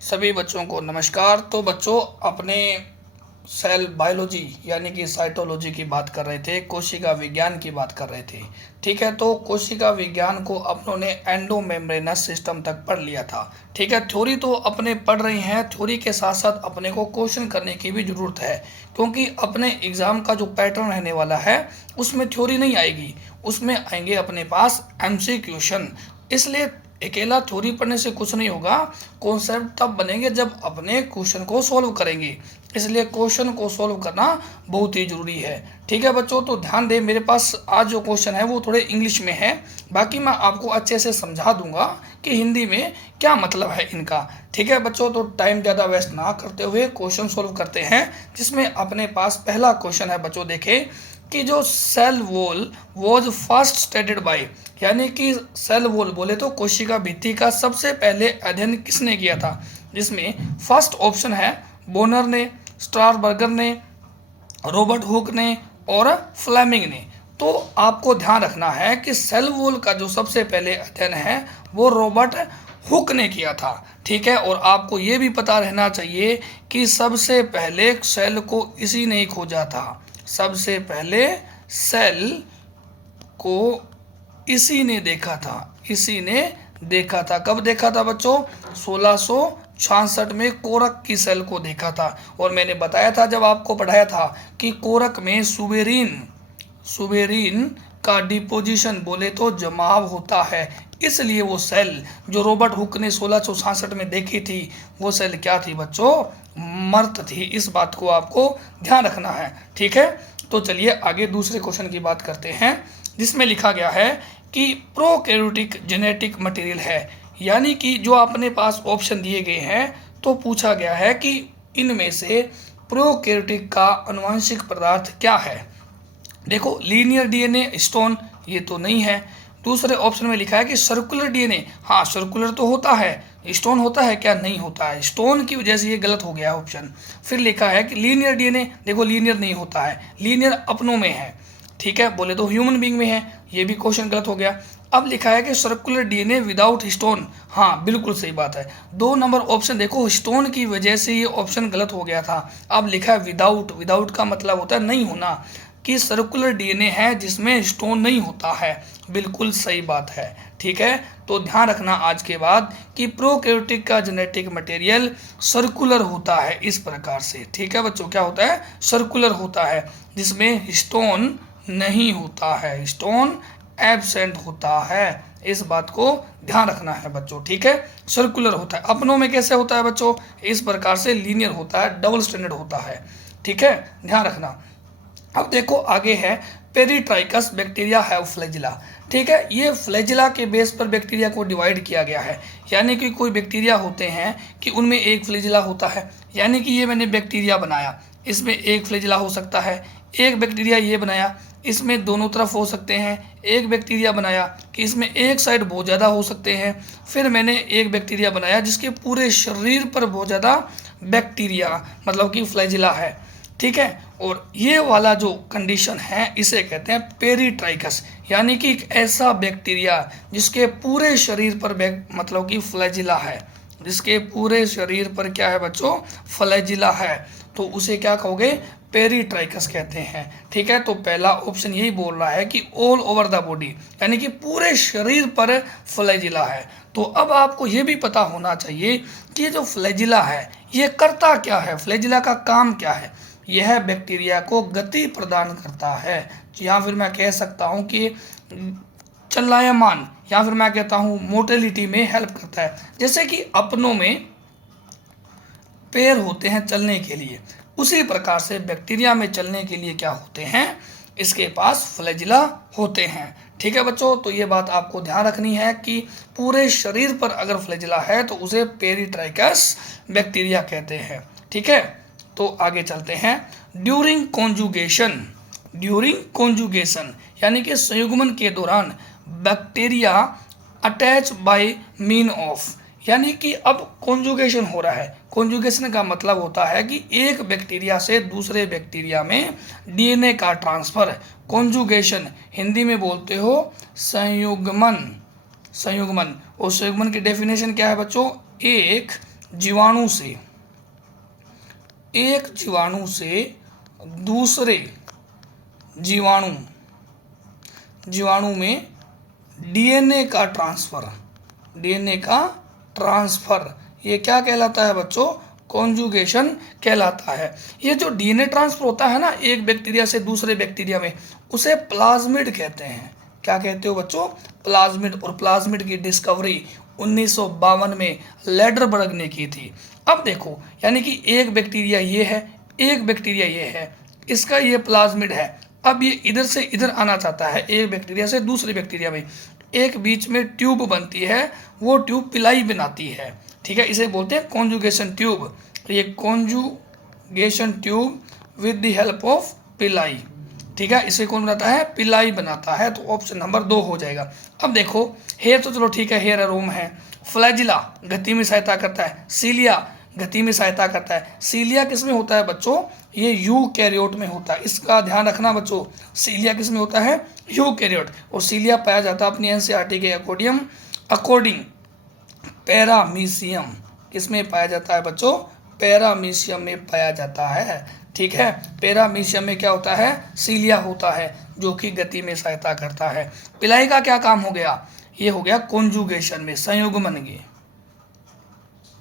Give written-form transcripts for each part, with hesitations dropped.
सभी बच्चों को नमस्कार। तो बच्चों अपने सेल बायोलॉजी यानी कि साइटोलॉजी की बात कर रहे थे, कोशिका विज्ञान की बात कर रहे थे। ठीक है, तो कोशिका विज्ञान को अपनों ने एंडो मेम्ब्रेनस सिस्टम तक पढ़ लिया था। ठीक है, थ्योरी तो अपने पढ़ रही हैं, थ्योरी के साथ साथ अपने को क्वेश्चन करने की भी ज़रूरत है, क्योंकि अपने एग्ज़ाम का जो पैटर्न रहने वाला है उसमें थ्योरी नहीं आएगी, उसमें आएंगे अपने पास एमसी क्वेश्चन। इसलिए अकेला थ्योरी पढ़ने से कुछ नहीं होगा, कॉन्सेप्ट तब बनेंगे जब अपने क्वेश्चन को सॉल्व करेंगे। इसलिए क्वेश्चन को सॉल्व करना बहुत ही ज़रूरी है। ठीक है बच्चों, तो ध्यान दें, मेरे पास आज जो क्वेश्चन है वो थोड़े इंग्लिश में है, बाकी मैं आपको अच्छे से समझा दूंगा कि हिंदी में क्या मतलब है इनका। ठीक है बच्चों, तो टाइम ज़्यादा वेस्ट ना करते हुए क्वेश्चन सॉल्व करते हैं, जिसमें अपने पास पहला क्वेश्चन है बच्चों, देखें कि जो cell wall was first studied by, यानी कि सेल वॉल बोले तो कोशिका भित्ति का सबसे पहले अध्ययन किसने किया था, जिसमें फर्स्ट ऑप्शन है बोनर ने, स्ट्रासबर्गर ने, रॉबर्ट हुक ने और फ्लेमिंग ने। तो आपको ध्यान रखना है कि सेल वॉल का जो सबसे पहले अध्ययन है वो रॉबर्ट हुक ने किया था। ठीक है, और आपको ये भी पता रहना चाहिए कि सबसे पहले सेल को इसी ने खोजा था, सबसे पहले सेल को इसी ने देखा था, इसी ने देखा था। कब देखा था बच्चों? 1666 में कोरक की सेल को देखा था। और मैंने बताया था जब आपको पढ़ाया था कि कोरक में सुबेरीन का डिपोजिशन बोले तो जमाव होता है, इसलिए वो सेल जो रॉबर्ट हुक ने 1666 में देखी थी वो सेल क्या थी बच्चों? मर्त थी। इस बात को आपको ध्यान रखना है। ठीक है, तो चलिए आगे दूसरे क्वेश्चन की बात करते हैं, जिसमें लिखा गया है कि प्रोकैरियोटिक जेनेटिक मटेरियल है, यानी कि जो अपने पास ऑप्शन दिए गए हैं तो पूछा गया है कि इनमें से प्रोकैरियोटिक का आनुवंशिक पदार्थ क्या है। देखो, लीनियर डीएनए स्टोन ये तो नहीं है। दूसरे ऑप्शन में लिखा है कि सर्कुलर डीएनए, हाँ सर्कुलर तो होता है, स्टोन होता है क्या? नहीं होता है, स्टोन की वजह से ये गलत हो गया ऑप्शन। फिर लिखा है कि लीनियर डीएनए, देखो लीनियर नहीं होता है, लीनियर अपनों में है। ठीक है, बोले तो ह्यूमन बींग में है, ये भी क्वेश्चन गलत हो गया। अब लिखा है कि सर्कुलर डीएनए विदाउट स्टोन, हाँ बिल्कुल सही बात है। 2 नंबर ऑप्शन देखो, स्टोन की वजह से ये ऑप्शन गलत हो गया था। अब लिखा है विदाउट, विदाउट का मतलब होता है नहीं होना, कि सर्कुलर डीएनए है जिसमें स्टोन नहीं होता है, बिल्कुल सही बात है। ठीक है, तो ध्यान रखना आज के बाद कि प्रोकैरियोटिक का जेनेटिक मटेरियल सर्कुलर होता है इस प्रकार से। ठीक है बच्चों, क्या होता है? सर्कुलर होता है, जिसमें स्टोन नहीं होता है, स्टोन एब्सेंट होता है। इस बात को ध्यान रखना है बच्चों। ठीक है, सर्कुलर होता है। अपनों में कैसे होता है बच्चों? इस प्रकार से लीनियर होता है, डबल स्टैंडर्ड होता है। ठीक है, ध्यान रखना। अब देखो आगे है पेरिट्राइकस बैक्टीरिया हैव फ्लैजिला। ठीक है, ये फ्लैजिला के बेस पर बैक्टीरिया को डिवाइड किया गया है, यानी कि कोई बैक्टीरिया होते हैं कि उनमें एक फ्लैजिला होता है, यानी कि ये मैंने बैक्टीरिया बनाया, इसमें एक फ्लैजिला हो सकता है। एक बैक्टीरिया ये बनाया, इसमें दोनों तरफ हो सकते हैं। एक बैक्टीरिया बनाया कि इसमें एक साइड बहुत ज़्यादा हो सकते हैं। फिर मैंने एक बैक्टीरिया बनाया जिसके पूरे शरीर पर बहुत ज़्यादा बैक्टीरिया मतलब कि फ्लैजिला है। ठीक है, और ये वाला जो कंडीशन है इसे कहते हैं पेरिट्राइकस, यानी कि एक ऐसा बैक्टीरिया जिसके पूरे शरीर पर मतलब कि फ्लैजिला है, जिसके पूरे शरीर पर क्या है बच्चों? फ्लैजिला है, तो उसे क्या कहोगे? पेरिट्राइकस कहते हैं। ठीक है, तो पहला ऑप्शन यही बोल रहा है कि ऑल ओवर द बॉडी, यानी कि पूरे शरीर पर फ्लैजिला है। तो अब आपको ये भी पता होना चाहिए कि ये जो फ्लैजिला है ये करता क्या है, फ्लैजिला का काम क्या है। यह बैक्टीरिया को गति प्रदान करता है, या फिर मैं कह सकता हूँ कि चलायमान, या फिर मैं कहता हूँ मोटिलिटी में हेल्प करता है। जैसे कि अपनों में पैर होते हैं चलने के लिए, उसी प्रकार से बैक्टीरिया में चलने के लिए क्या होते हैं? इसके पास फ्लैजिला होते हैं। ठीक है बच्चों, तो ये बात आपको ध्यान रखनी है कि पूरे शरीर पर अगर फ्लैजिला है तो उसे पेरिट्राइकस बैक्टीरिया कहते हैं। ठीक है, तो आगे चलते हैं। ड्यूरिंग कॉन्जुगेशन यानी कि संयुग्मन के दौरान bacteria attach bye mean of, यानी कि अब कॉन्जुगेशन हो रहा है। कॉन्जुगेशन का मतलब होता है कि एक बैक्टीरिया से दूसरे बैक्टीरिया में डीएनए का ट्रांसफर। कॉन्जुगेशन हिंदी में बोलते हो संयुग्मन। संयुग्मन, और संयुग्मन की डेफिनेशन क्या है बच्चों? एक जीवाणु से, एक जीवाणु से दूसरे जीवाणु में डीएनए का ट्रांसफर, ये क्या कहलाता है बच्चों? कॉन्जुगेशन कहलाता है। ये जो डीएनए ट्रांसफर होता है ना एक बैक्टीरिया से दूसरे बैक्टीरिया में, उसे प्लाज्मिड कहते हैं। क्या कहते हो बच्चों? प्लाज्मिड। और प्लाज्मिड की डिस्कवरी 1952 में लेडरबर्ग ने की थी। अब देखो, यानी कि एक बैक्टीरिया ये है, एक बैक्टीरिया ये है, इसका ये प्लाज्मिड है। अब ये इधर से इधर आना चाहता है, एक बैक्टीरिया से दूसरे बैक्टीरिया में। एक बीच में ट्यूब बनती है, वो ट्यूब पिलाई बनाती है, ठीक है, इसे बोलते हैं कॉन्जुगेशन ट्यूब। ये conjugation tube with the help of पिलाई, ठीक है, इसे कौन बनाता है? पिलाई बनाता है। तो ऑप्शन नंबर 2 हो जाएगा। अब देखो, हेयर तो चलो ठीक है, हेयर अरोम है। फ्लैजिला गति में सहायता करता है, सीलिया गति में सहायता करता है। सीलिया किस में होता है बच्चों? ये यूकैरियोट में होता है, इसका ध्यान रखना बच्चों। सीलिया किस में होता है? यूकैरियोट। और सीलिया पाया जाता है अपनी एनसीईआरटी के अकॉर्डिंग पैरामीशियम। किस में पाया जाता है बच्चों? पैरामीशियम में पाया जाता है, ठीक है। पैरामीशियम में क्या होता है? सीलिया होता है, जो कि गति में सहायता करता है। पिलाई का क्या काम हो गया? ये हो गया कॉन्जुगेशन में, संयुग्मन के।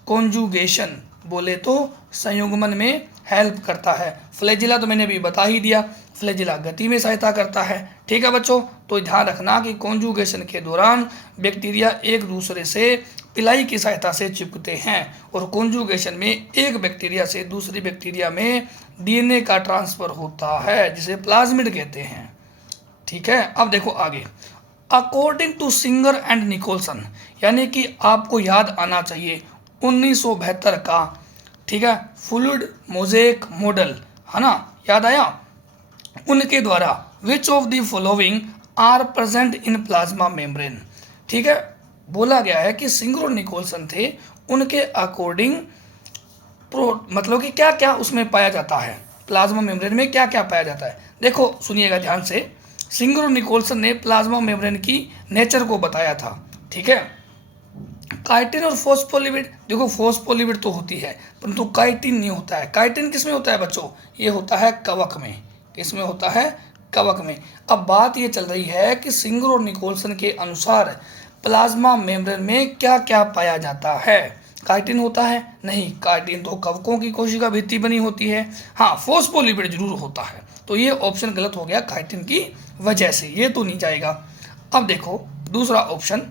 कॉन्जुगेशन बोले तो संयुग्मन में हेल्प करता है। फ्लैजिला तो मैंने भी बता ही दिया, फ्लैजिला गति में सहायता करता है, ठीक है बच्चों। तो ध्यान रखना कि कॉन्जुगेशन के दौरान बैक्टीरिया एक दूसरे से पिलाई की सहायता से चिपकते हैं, और कॉन्जुगेशन में एक बैक्टीरिया से दूसरी बैक्टीरिया में डीएनए का ट्रांसफर होता है, जिसे प्लाज्मिड कहते हैं, ठीक है। अब देखो आगे, according to Singer and Nicolson, यानी कि आपको याद आना चाहिए 1972 का, ठीक है, फ्लूइड मोज़ेक मॉडल, है ना, याद आया? उनके द्वारा which of the following are present in plasma membrane, ठीक है, बोला गया है कि सिंगर और निकोलसन थे, उनके अकॉर्डिंग मतलब कि क्या क्या उसमें पाया जाता है, प्लाज्मा मेम्ब्रेन में क्या क्या पाया जाता है। देखो सुनिएगा ध्यान से, सिंगर और निकोलसन ने प्लाज्मा मेम्ब्रेन की नेचर को बताया था, ठीक है। काइटिन और फोस्फोलिपिड, देखो फोस्फोलिपिड तो होती है परंतु काइटिन नहीं होता है। काइटिन किस में होता है बच्चों? ये होता है कवक में। किस में होता है? कवक में। अब बात ये चल रही है कि सिंगर और निकोलसन के अनुसार प्लाज्मा मेम्ब्रेन में क्या क्या पाया जाता है। काइटिन होता है? नहीं, काइटिन तो कवकों की कोशिका भित्ति बनी होती है। हाँ, फोस्फोलिपिड जरूर होता है। तो ये ऑप्शन गलत हो गया काइटिन की वजह से, ये तो नहीं जाएगा। अब देखो दूसरा ऑप्शन,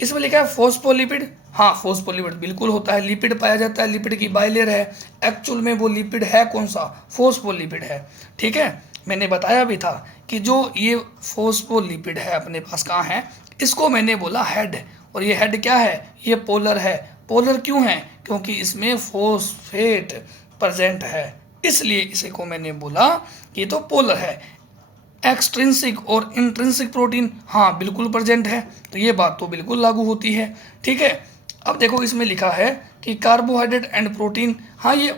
इसमें लिखा है फोस्फोलिपिड। हाँ, फोस्फोलिपिड बिल्कुल होता है, लिपिड पाया जाता है, लिपिड की बाइलेयर है। एक्चुअल में वो लिपिड है कौन सा? फोस्फोलिपिड है, ठीक है। मैंने बताया भी था कि जो ये फोस्फोलिपिड है अपने पास कहाँ है, इसको मैंने बोला हेड, और ये हेड क्या है? ये पोलर है। पोलर क्यों है? क्योंकि इसमें फोस्फेट प्रेजेंट है, इसलिए इसे को मैंने बोला ये तो पोलर है। एक्सट्रिंसिक और इंट्रिंसिक प्रोटीन, हाँ बिल्कुल प्रेजेंट है, तो ये बात तो बिल्कुल लागू होती है, ठीक है। अब देखो इसमें लिखा है कि कार्बोहाइड्रेट एंड प्रोटीन, हाँ ये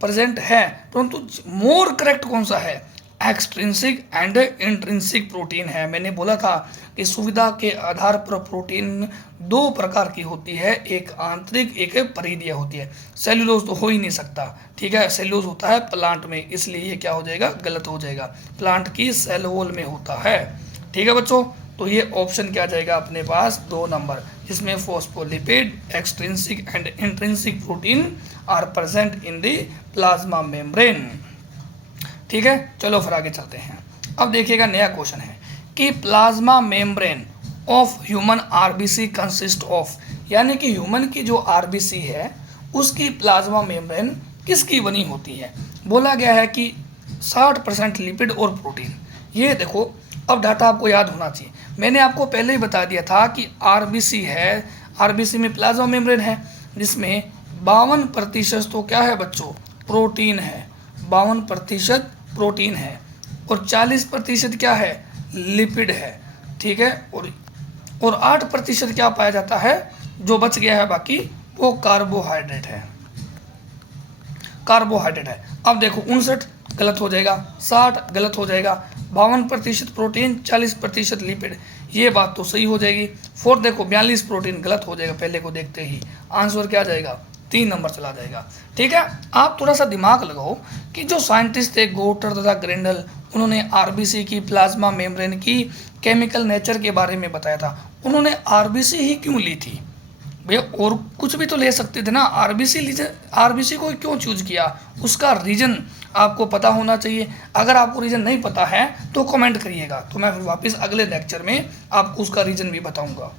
प्रेजेंट है, परंतु मोर करेक्ट कौन सा है? एक्सट्रिंसिक एंड इंट्रिंसिक प्रोटीन है। मैंने बोला था कि सुविधा के आधार पर प्रोटीन दो प्रकार की होती है, एक आंतरिक एक परिधीय होती है। सेल्यूलोज तो हो ही नहीं सकता, ठीक है, सेल्यूलोज होता है प्लांट में, इसलिए ये क्या हो जाएगा? गलत हो जाएगा। प्लांट की सेल वॉल में होता है, ठीक है बच्चों। तो ये ऑप्शन क्या जाएगा अपने पास? 2 नंबर, जिसमें phospholipid, extrinsic and intrinsic protein are present in the plasma membrane, ठीक है। चलो फिर आगे चलते हैं। अब देखिएगा नया क्वेश्चन है कि plasma membrane of human RBC consist of, यानी कि ह्यूमन की जो आरबीसी है उसकी प्लाज्मा मेम्ब्रेन किसकी बनी होती है। बोला गया है कि 60% लिपिड और प्रोटीन। ये देखो, अब डाटा आपको याद होना चाहिए। मैंने आपको पहले ही बता दिया था कि आरबीसी है, आरबीसी में प्लाज्मा मेम्ब्रेन है, जिसमें 52% तो क्या है बच्चों? प्रोटीन है। 52% प्रोटीन है और 40% क्या है? लिपिड है, ठीक है। और 8% क्या पाया जाता है? जो बच गया है बाकी वो कार्बोहाइड्रेट है, कार्बोहाइड्रेट है। अब देखो 59 गलत हो जाएगा, 60 गलत हो जाएगा, 52% प्रोटीन, 40% लिपिड, ये बात तो सही हो जाएगी। फोर्थ देखो 42 प्रोटीन गलत हो जाएगा, पहले को देखते ही आंसर क्या आ जाएगा? 3 नंबर चला जाएगा। ठीक है, आप थोड़ा सा दिमाग लगाओ कि जो साइंटिस्ट थे गोटर तथा ग्रेंडल, उन्होंने आरबीसी की, प्लाज्मा मेम्ब्रेन की केमिकल नेचर के बारे में बताया था। उन्होंने आरबीसी ही क्यों ली थी भैया? और कुछ भी तो ले सकते थे ना। आरबीसी को क्यों चूज किया, उसका रीज़न आपको पता होना चाहिए। अगर आपको रीज़न नहीं पता है तो कमेंट करिएगा, तो मैं फिर वापस अगले लेक्चर में आपको उसका रीज़न भी बताऊंगा।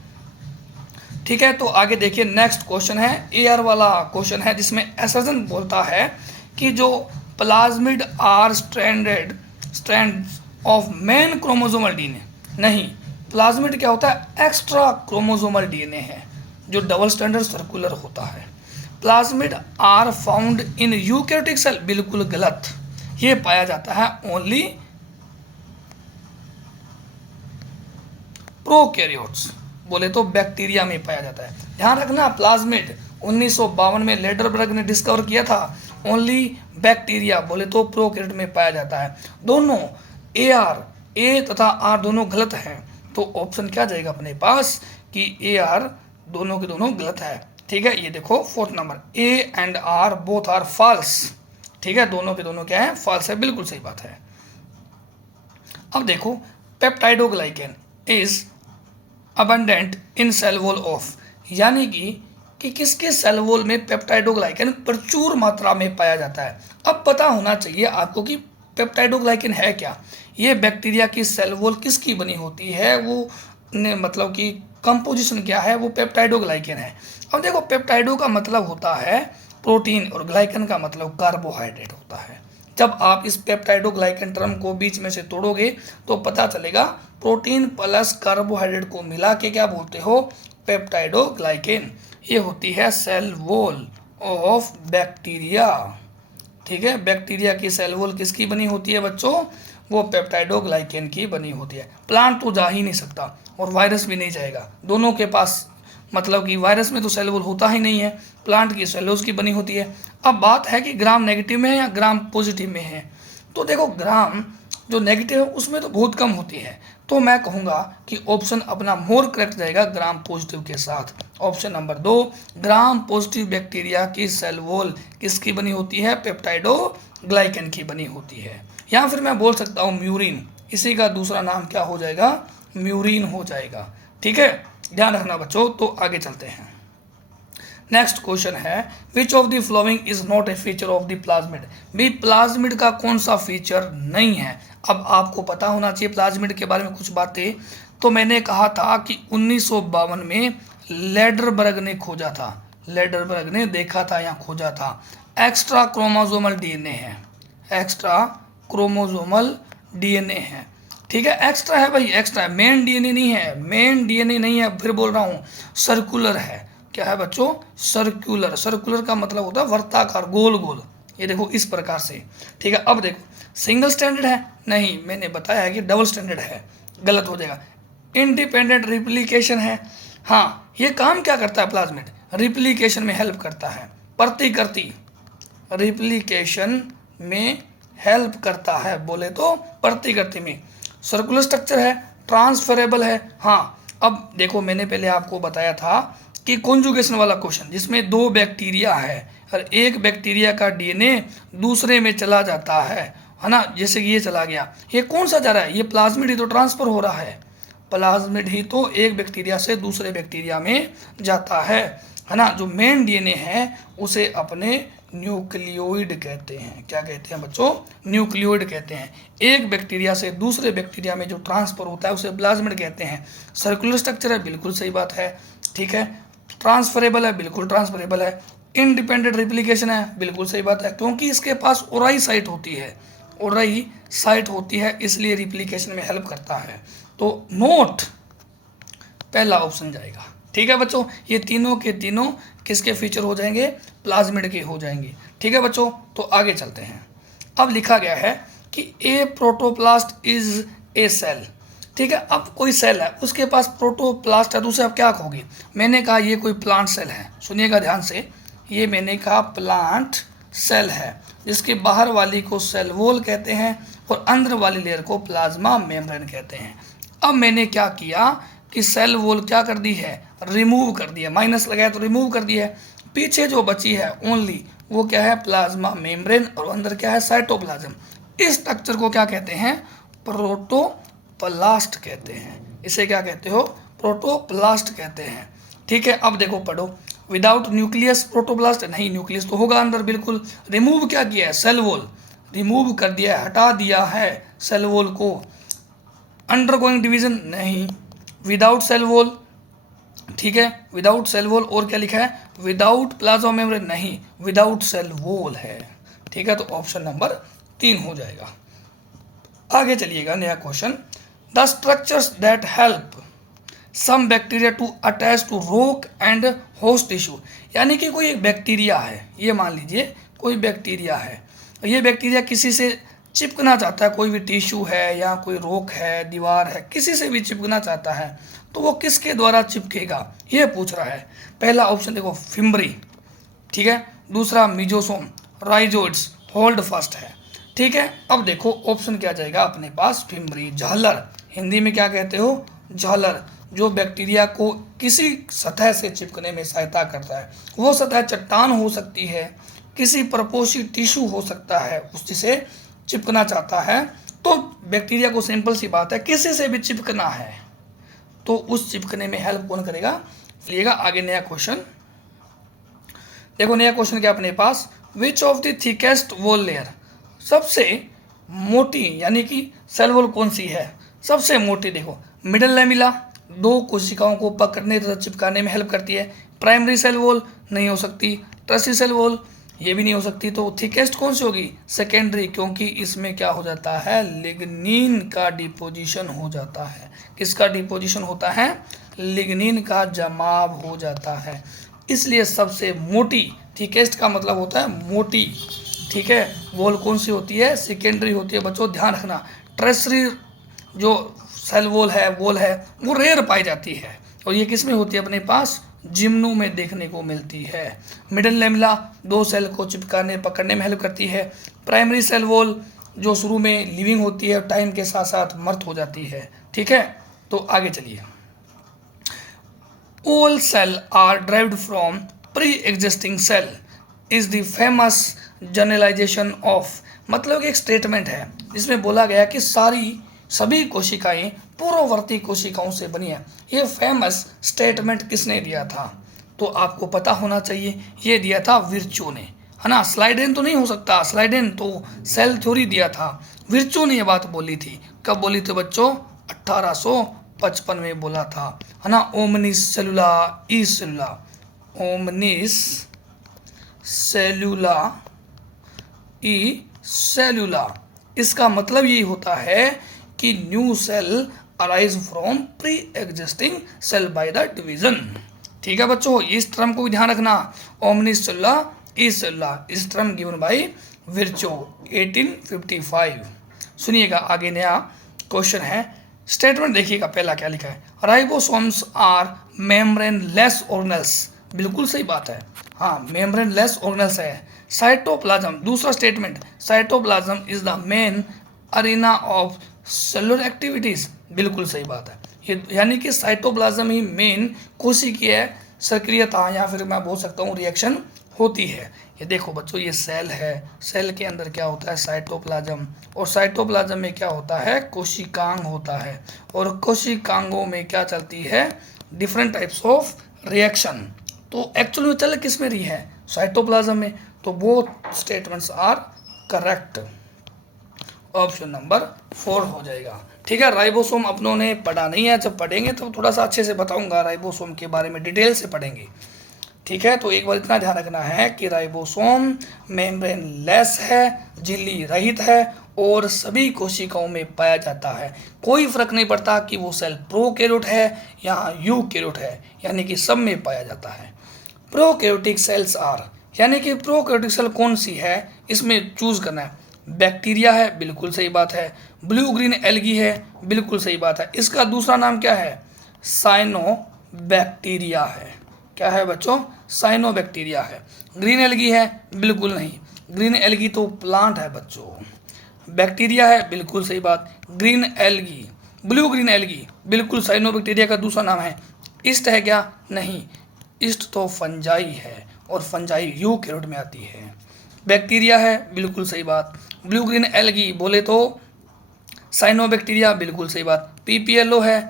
ठीक है, तो आगे देखिए, नेक्स्ट क्वेश्चन है एआर वाला क्वेश्चन है, जिसमें एसर्जन बोलता है कि जो plasmid are strands of main chromosomal DNA. नहीं, प्लाज्मिड क्या होता है? एक्स्ट्रा क्रोमोसोमल डीएनए है जो डबल स्टैंडर्ड सर्कुलर होता है। Plasmid are found in eukaryotic cell, बिल्कुल गलत। ये पाया जाता है ओनली प्रोकैरियोट्स, बोले तो बैक्टीरिया में पाया जाता है। ध्यान रखना, प्लाज्मिड 1952 में लेडरबर्ग ने डिस्कवर किया था, ओनली बैक्टीरिया, बोले तो प्रोकैरियोट में पाया जाता है। दोनों ए तथा आर दोनों गलत हैं, तो ऑप्शन क्या जाएगा अपने पास कि ए आर दोनों के दोनों गलत है। ठीक है, ये देखो 4th number, A and R both are false. ठीक है, दोनों के दोनों क्या है? फॉल्स है, बिल्कुल सही बात है। अब देखो, peptidoglycan is abundant in cell wall of, यानी कि किसके सेल वॉल में पेप्टाइडोग्लाइकेन प्रचुर मात्रा में पाया जाता है। अब पता होना चाहिए आपको कि पेप्टाइडोग्लाइकेन है क्या। ये बैक्टीरिया की सेल वॉल किसकी बनी होती है, वो मतलब कि कंपोजिशन क्या है, वो पेप्टाइडोग्लाइकेन है। अब देखो, पेप्टाइडो का मतलब होता है प्रोटीन और ग्लाइकन का मतलब कार्बोहाइड्रेट होता है। जब आप इस पेप्टाइडोग्लाइकेन टर्म को बीच में से तोड़ोगे तो पता चलेगा प्रोटीन प्लस कार्बोहाइड्रेट को मिला के क्या बोलते हो? पेप्टाइडोग्लाइकेन। ये होती है सेल वॉल ऑफ बैक्टीरिया। ठीक है, बैक्टीरिया की सेल वॉल किसकी बनी होती है बच्चों? वो पेप्टाइडोग्लाइकेन की बनी होती है। प्लांट तो जा ही नहीं सकता और वायरस भी नहीं जाएगा, दोनों के पास, मतलब कि वायरस में तो सेल वॉल होता ही नहीं है, प्लांट की सेलुलोज की बनी होती है। अब बात है कि ग्राम नेगेटिव में है या ग्राम पॉजिटिव में है। तो देखो, ग्राम जो नेगेटिव है उसमें तो बहुत कम होती है, तो मैं कहूँगा कि ऑप्शन अपना मोर करेक्ट जाएगा ग्राम पॉजिटिव के साथ। Option number 2, gram positive bacteria की सेल वॉल किसकी बनी होती है? पेप्टाइडोग्लाइकेन की बनी होती है। या फिर मैं बोल सकता हूँ म्यूरिन, इसी का दूसरा नाम क्या हो जाएगा? म्यूरिन हो जाएगा। ठीक है, ध्यान रखना बच्चों। तो आगे चलते हैं, नेक्स्ट क्वेश्चन है विच of the following is not a feature of the plasmid. भी प्लाज्मिड का कौन सा फीचर नहीं है? अब आपको पता होना चाहिए प्लाज्मिड के बारे में कुछ बातें। तो मैंने कहा था कि 1952 में लेडरबर्ग ने खोजा था, लेडरबर्ग ने देखा था या खोजा था, एक्स्ट्रा क्रोमोसोमल डीएनए है, एक्स्ट्रा क्रोमोसोमल डीएनए है। ठीक है, एक्स्ट्रा है भाई, एक्स्ट्रा है, मेन डीएनए नहीं है, मेन डीएनए नहीं है। फिर बोल रहा हूँ, सर्कुलर है। क्या है बच्चों? सर्कुलर। सर्कुलर का मतलब होता है वर्ताकार, गोल गोल। ये देखो इस प्रकार से। ठीक है, अब देखो, सिंगल स्टैंडर्ड है? नहीं, मैंने बताया है कि डबल स्टैंडर्ड है, गलत हो जाएगा। इंडिपेंडेंट रिप्लिकेशन है, हाँ। ये काम क्या करता है प्लाज्मिड? रिप्लिकेशन में हेल्प करता है, प्रतिकृति रिप्लिकेशन में हेल्प करता है, बोले तो प्रतिकृति में। सर्कुलर स्ट्रक्चर है, ट्रांसफरेबल है, हाँ। अब देखो, मैंने पहले आपको बताया था कि कॉन्जुगेशन वाला क्वेश्चन, जिसमें 2 बैक्टीरिया है और एक बैक्टीरिया का डीएनए दूसरे में चला जाता है ना, जैसे कि ये चला गया, ये कौन सा जा रहा है? ये प्लाज्मिड ही तो ट्रांसफर हो रहा है, प्लाज्मिड ही तो एक बैक्टीरिया से दूसरे बैक्टीरिया में जाता है ना। जो मेन डीएनए है उसे अपने न्यूक्लियोइड कहते हैं। क्या कहते हैं बच्चों? न्यूक्लियोइड कहते हैं। एक बैक्टीरिया से दूसरे बैक्टीरिया में जो ट्रांसफर होता है उसे प्लाज्मिड कहते हैं। सर्कुलर स्ट्रक्चर है, बिल्कुल सही बात है। ठीक है, ट्रांसफरेबल है, बिल्कुल ट्रांसफरेबल है। इंडिपेंडेंट रिप्लिकेशन है, बिल्कुल सही बात है, क्योंकि इसके पास ओराई साइट होती है, ओराई साइट होती है, इसलिए रिप्लिकेशन में हेल्प करता है। तो नोट पहला ऑप्शन जाएगा। ठीक है बच्चों, ये तीनों के तीनों किसके फीचर हो जाएंगे? प्लाज्मिड के हो जाएंगे। ठीक है बच्चों, तो आगे चलते हैं। अब लिखा गया है कि ए प्रोटोप्लास्ट इज ए सेल। ठीक है, अब कोई सेल है, उसके पास प्रोटोप्लास्ट है, तो उसे आप क्या कहोगे? मैंने कहा ये कोई प्लांट सेल है, सुनिएगा ध्यान से, ये मैंने कहा प्लांट सेल है, जिसके बाहर वाली को सेल वॉल कहते हैं और अंदर वाली लेयर को प्लाज्मा मेम्ब्रेन कहते हैं। अब मैंने क्या किया कि सेल वॉल क्या कर दी है? रिमूव कर दिया, माइनस लगाया तो रिमूव कर दिया है। पीछे जो बची है ओनली वो क्या है, प्लाज्मा मेम्ब्रेन, और अंदर क्या है, साइटोप्लाज्म। इस स्ट्रक्चर को क्या कहते हैं, प्रोटोप्लास्ट कहते हैं। इसे क्या कहते हो, प्रोटोप्लास्ट कहते हैं। ठीक है, अब देखो पढ़ो, विदाउट न्यूक्लियस प्रोटोप्लास्ट, नहीं न्यूक्लियस तो होगा अंदर बिल्कुल। रिमूव क्या किया है, सेल वॉल रिमूव कर दिया है, हटा दिया है सेल वॉल को। अंडरगोइंग डिवीजन, नहीं। विदाउट सेल वॉल, ठीक है, विदाउट सेल वॉल, और क्या लिखा है, विदाउट प्लाज्मा मेम्ब्रेन, नहीं, विदाउट सेल वॉल है। ठीक है, तो ऑप्शन नंबर 3 हो जाएगा। आगे चलिएगा, नया question. The structures that help some bacteria to attach to rock and host tissue, यानी कि कोई एक बैक्टीरिया है, ये मान लीजिए कोई बैक्टीरिया है, ये बैक्टीरिया किसी से चिपकना चाहता है, कोई भी टिश्यू है या कोई रॉक है, दीवार है, किसी से भी चिपकना चाहता है, तो वो किसके द्वारा चिपकेगा, ये पूछ रहा है। पहला ऑप्शन देखो फिम्बरी, ठीक है, दूसरा मिजोसोम, राइजोइड्स, होल्ड फर्स्ट है। ठीक है, अब देखो ऑप्शन क्या जाएगा अपने पास, फिम्बरी, झालर, हिंदी में क्या कहते हो, झालर, जो बैक्टीरिया को किसी सतह से चिपकने में सहायता करता है। वो सतह चट्टान हो सकती है, किसी प्रपोषी टिश्यू हो सकता है, उससे चिपकना चाहता है, तो बैक्टीरिया को सिंपल सी बात है किसी से भी चिपकना है, तो उस चिपकने में हेल्प कौन करेगा। लिएगा आगे नया क्वेश्चन, देखो नया क्वेश्चन क्या अपने पास, which of the thickest wall layer, सबसे मोटी यानी कि सेल वॉल कौन सी है, सबसे मोटी। देखो मिडल लैमिला, 2 कोशिकाओं को पकड़ने तथा चिपकाने में हेल्प करती है। प्राइमरी सेल वॉल नहीं हो सकती, टर्शियरी सेल वॉल ये भी नहीं हो सकती, तो थिकेस्ट कौन सी होगी, सेकेंडरी, क्योंकि इसमें क्या हो जाता है, लिग्निन का डिपोजिशन हो जाता है। किसका डिपोजिशन होता है, लिग्निन का जमाव हो जाता है, इसलिए सबसे मोटी, थिकेस्ट का मतलब होता है मोटी। ठीक है, वॉल कौन सी होती है, सेकेंडरी होती है बच्चों, ध्यान रखना। टर्शियरी जो सेल वॉल है वो रेयर पाई जाती है, और ये किस में होती है अपने पास, जिम्नो में देखने को मिलती है। मिडल लैमिला 2 सेल को चिपकाने पकड़ने में हेल्प करती है। प्राइमरी सेल वॉल जो शुरू में लिविंग होती है, टाइम के साथ साथ मर्त हो जाती है। ठीक है, तो आगे चलिए। All cell are derived from pre existing cell is the famous generalization of, मतलब एक स्टेटमेंट है जिसमें बोला गया कि सभी कोशिकाएं पूर्ववर्ती कोशिकाओं से बनी है। ये फेमस स्टेटमेंट किसने दिया था, तो आपको पता होना चाहिए, ये दिया था विर्चो ने, है ना। स्लाइडेन तो नहीं हो सकता, स्लाइडेन तो सेल थ्योरी दिया था, विर्चो ने ये बात बोली थी। कब बोली थी बच्चों, 1855 में बोला था, है ना। ओमनिस सेलुला ई सेलुला, ओमनिस सेलुला ई सेलुला, इसका मतलब यही होता है कि new cell arise from pre existing cell by the division. ठीक है बच्चों, इस टर्म को भी ध्यान रखना, ओमनिस सेलुला ई सेलुला, इस टर्म गिवन बाय विर्चो 1855। सुनिएगा आगे नया क्वेश्चन है, स्टेटमेंट देखिएगा पहला क्या लिखा है, ribosomes are membraneless organelles, बिल्कुल सही बात है, हाँ मेम्ब्रेन लेस ऑर्गेनेल्स है। साइटोप्लाज्म, दूसरा statement, cytoplasm is the main arena of cellular activities, बिल्कुल सही बात है। ये यानी कि साइटोप्लाज्म ही मेन कोशिकीय सक्रियता या फिर मैं बोल सकता हूँ रिएक्शन होती है। ये देखो बच्चों, ये सेल है, सेल के अंदर क्या होता है, साइटोप्लाज्म, और साइटोप्लाज्म में क्या होता है, कोशिकांग होता है, और कोशिकांगों में क्या चलती है, डिफरेंट टाइप्स ऑफ रिएक्शन। तो एक्चुअली में चल किस में रही है, साइटोप्लाज्म में, तो both statements are correct. Option number 4 हो जाएगा। ठीक है, राइबोसोम अपनों ने पढ़ा नहीं है, जब पढ़ेंगे तो थोड़ा सा अच्छे से बताऊंगा, राइबोसोम के बारे में डिटेल से पढ़ेंगे। ठीक है, तो एक बार इतना ध्यान रखना है कि राइबोसोम मेम्ब्रेन लेस है, झिल्ली रहित है, और सभी कोशिकाओं में पाया जाता है। कोई फर्क नहीं पड़ता कि वो सेल प्रोकैरियोट है या यूकैरियोट है, यानी कि सब में पाया जाता है। प्रोकैरियोटिक सेल्स आर, यानी कि प्रोकैरियोटिक सेल कौन सी है, इसमें चूज करना है। बैक्टीरिया है, बिल्कुल सही बात है। ब्लू ग्रीन एल्गी है, बिल्कुल सही बात है। इसका दूसरा नाम क्या है, साइनोबैक्टीरिया है। क्या है बच्चों, साइनोबैक्टीरिया है। ग्रीन एल्गी है, बिल्कुल नहीं, ग्रीन एल्गी तो प्लांट है बच्चों। बैक्टीरिया है, बिल्कुल सही बात, green algae, blue green algae, बिल्कुल साइनोबैक्टीरिया का दूसरा नाम है। ईस्ट है क्या, नहीं, ईस्ट तो फंजाई है, और फंजाई यूकेरियोट में आती है। बैक्टीरिया है, बिल्कुल सही बात। ब्लू ग्रीन एल्गी बोले तो साइनोबैक्टीरिया, बिल्कुल सही बात। पीपीएलओ है,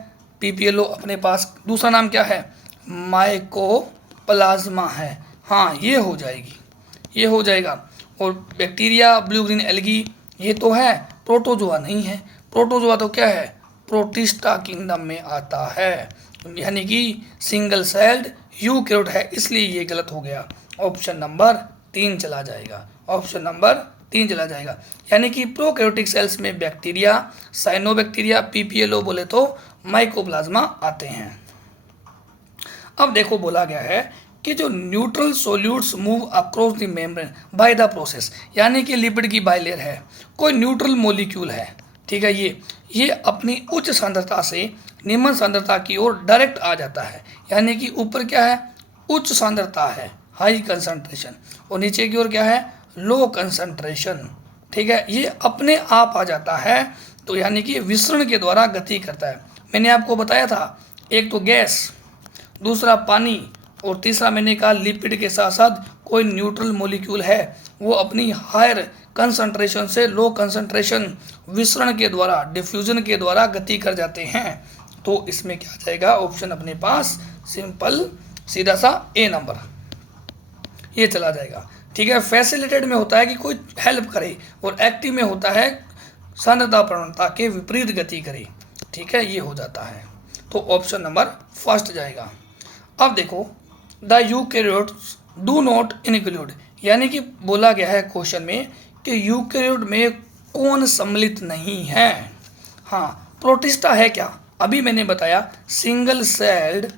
पीपीएलओ अपने पास दूसरा नाम क्या है, माइकोप्लाज्मा है। हाँ ये हो जाएगी, ये हो जाएगा। और बैक्टीरिया, ब्लू ग्रीन एल्गी ये तो है, प्रोटोजोआ नहीं है। प्रोटोजोआ तो क्या है, प्रोटिस्टा किंगडम में आता है, यानी कि सिंगल सेल्ड यूकेरियोट है, इसलिए ये गलत हो गया। ऑप्शन नंबर 3 चला जाएगा, ऑप्शन नंबर 3 चला जाएगा। यानी कि प्रोकैरियोटिक सेल्स में बैक्टीरिया, साइनोबैक्टीरिया, पीपीएलओ बोले तो माइकोप्लाज्मा आते हैं। अब देखो बोला गया है कि जो neutral solutes move across the membrane by the process, यानी कि लिपिड की बाइलेयर है, कोई न्यूट्रल मॉलिक्यूल है, ठीक है, ये अपनी उच्च सांद्रता से निम्न सांद्रता की ओर डायरेक्ट आ जाता है, यानी कि ऊपर क्या है, उच्च सांद्रता है, हाई कंसंट्रेशन, और नीचे की ओर क्या है, लो कंसंट्रेशन, ठीक है, ये अपने आप आ जाता है। तो यानी कि विसरण के द्वारा गति करता है। मैंने आपको बताया था, एक तो गैस, दूसरा पानी, और तीसरा मैंने कहा लिपिड के साथ साथ कोई न्यूट्रल मॉलिक्यूल है, वो अपनी हायर कंसंट्रेशन से लो कंसंट्रेशन विसरण के द्वारा, डिफ्यूजन के द्वारा गति कर जाते हैं। तो इसमें क्या जाएगा, ऑप्शन अपने पास सिंपल सीधा सा ए नंबर, ये चला जाएगा। ठीक है, फैसिलिटेड में होता है कि कोई हेल्प करे, और एक्टिव में होता है सांद्रता प्रवणता के विपरीत गति करे, ठीक है, ये हो जाता है। तो ऑप्शन नंबर फर्स्ट जाएगा। अब देखो, the eukaryotes do not include, यानी कि बोला गया है क्वेश्चन में कि यूकेरियोट में कौन सम्मिलित नहीं है। हाँ, प्रोटिस्टा है क्या, अभी मैंने बताया सिंगल सेल्ड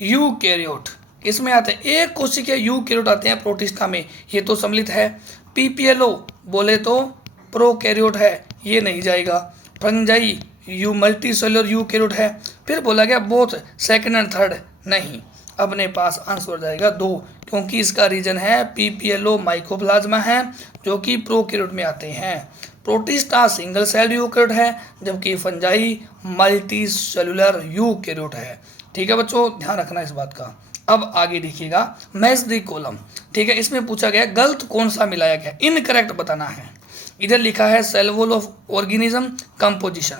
यूकेरियोट इसमें आते हैं, एक कोशिकीय यूकेरियोट आते हैं प्रोटिस्टा में, ये तो सम्मिलित है। पीपीएलओ बोले तो प्रोकैरियोट है, ये नहीं जाएगा। Fungi you multi cellular eukaryote है। फिर बोला गया बोथ सेकंड एंड थर्ड, नहीं, अपने पास आंसर जाएगा 2, क्योंकि इसका रीजन है पीपीएलओ माइकोप्लाज्मा है, जो कि प्रोकैरियोट में आते हैं। प्रोटिस्टा सिंगल सेल यूकेरियोट है, जबकि फंजाई मल्टी सेलुलर यूकेरियोट है। ठीक है बच्चों, ध्यान रखना इस बात का। अब आगे देखिएगा, मैच द कॉलम, ठीक है, इसमें पूछा गया गलत कौन सा मिलाया गया, इनकरेक्ट बताना है। इधर लिखा है cell wall of organism composition,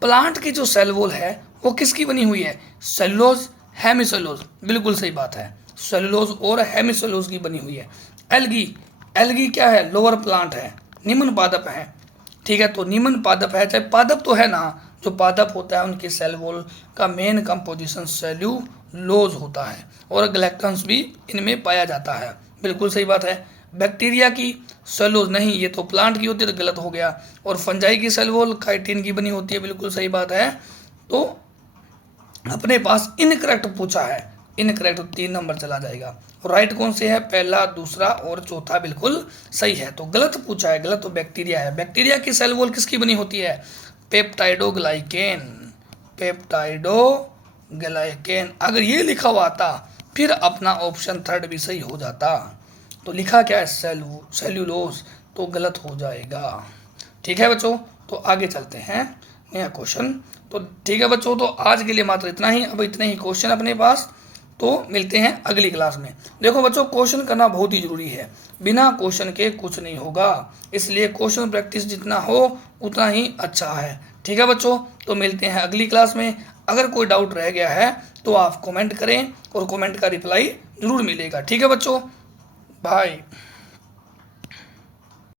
plant की जो सेल वॉल है वो किसकी बनी हुई है, सेलुलोज हेमिसेलुलोज, बिल्कुल सही बात है, सेलुलोज और हेमिसेलुलोज की बनी हुई है। एल्गी क्या है, लोअर प्लांट है, निम्न पादप है, ठीक है, तो निम्न पादप है, चाहे पादप तो है ना, जो पादप होता है उनके सेल वॉल का मेन कंपोजिशन सेल्यूलोज होता है, और ग्लैक्टन्स भी इनमें पाया जाता है, बिल्कुल सही बात है। बैक्टीरिया की सेलुलोज नहीं, ये तो प्लांट की होती है, तो गलत हो गया। और फंजाई की सेल वॉल काइटिन की बनी होती है, बिल्कुल सही बात है। तो अपने पास इनकरेक्ट पूछा है, इनकरेक्ट 3 नंबर चला जाएगा। और राइट कौन से है, पहला, दूसरा और चौथा बिल्कुल सही है। तो गलत पूछा है, गलत तो बैक्टीरिया है। बैक्टीरिया की सेल वॉल किसकी बनी होती है, पेप्टाइडोग्लाइकेन, अगर ये लिखा हुआ आता फिर अपना ऑप्शन थर्ड भी सही हो जाता। तो लिखा क्या है, सेल्यूलोज, तो गलत हो जाएगा। ठीक है बच्चों, तो आगे चलते हैं नया क्वेश्चन। तो ठीक है बच्चों, तो आज के लिए मात्र इतना ही, अब इतने ही क्वेश्चन अपने पास, तो मिलते हैं अगली क्लास में। देखो बच्चों, क्वेश्चन करना बहुत ही जरूरी है, बिना क्वेश्चन के कुछ नहीं होगा, इसलिए क्वेश्चन प्रैक्टिस जितना हो उतना ही अच्छा है। ठीक है बच्चों, तो मिलते हैं अगली क्लास में। अगर कोई डाउट रह गया है तो आप कमेंट करें, और कमेंट का रिप्लाई जरूर मिलेगा। ठीक है बच्चों, बाय।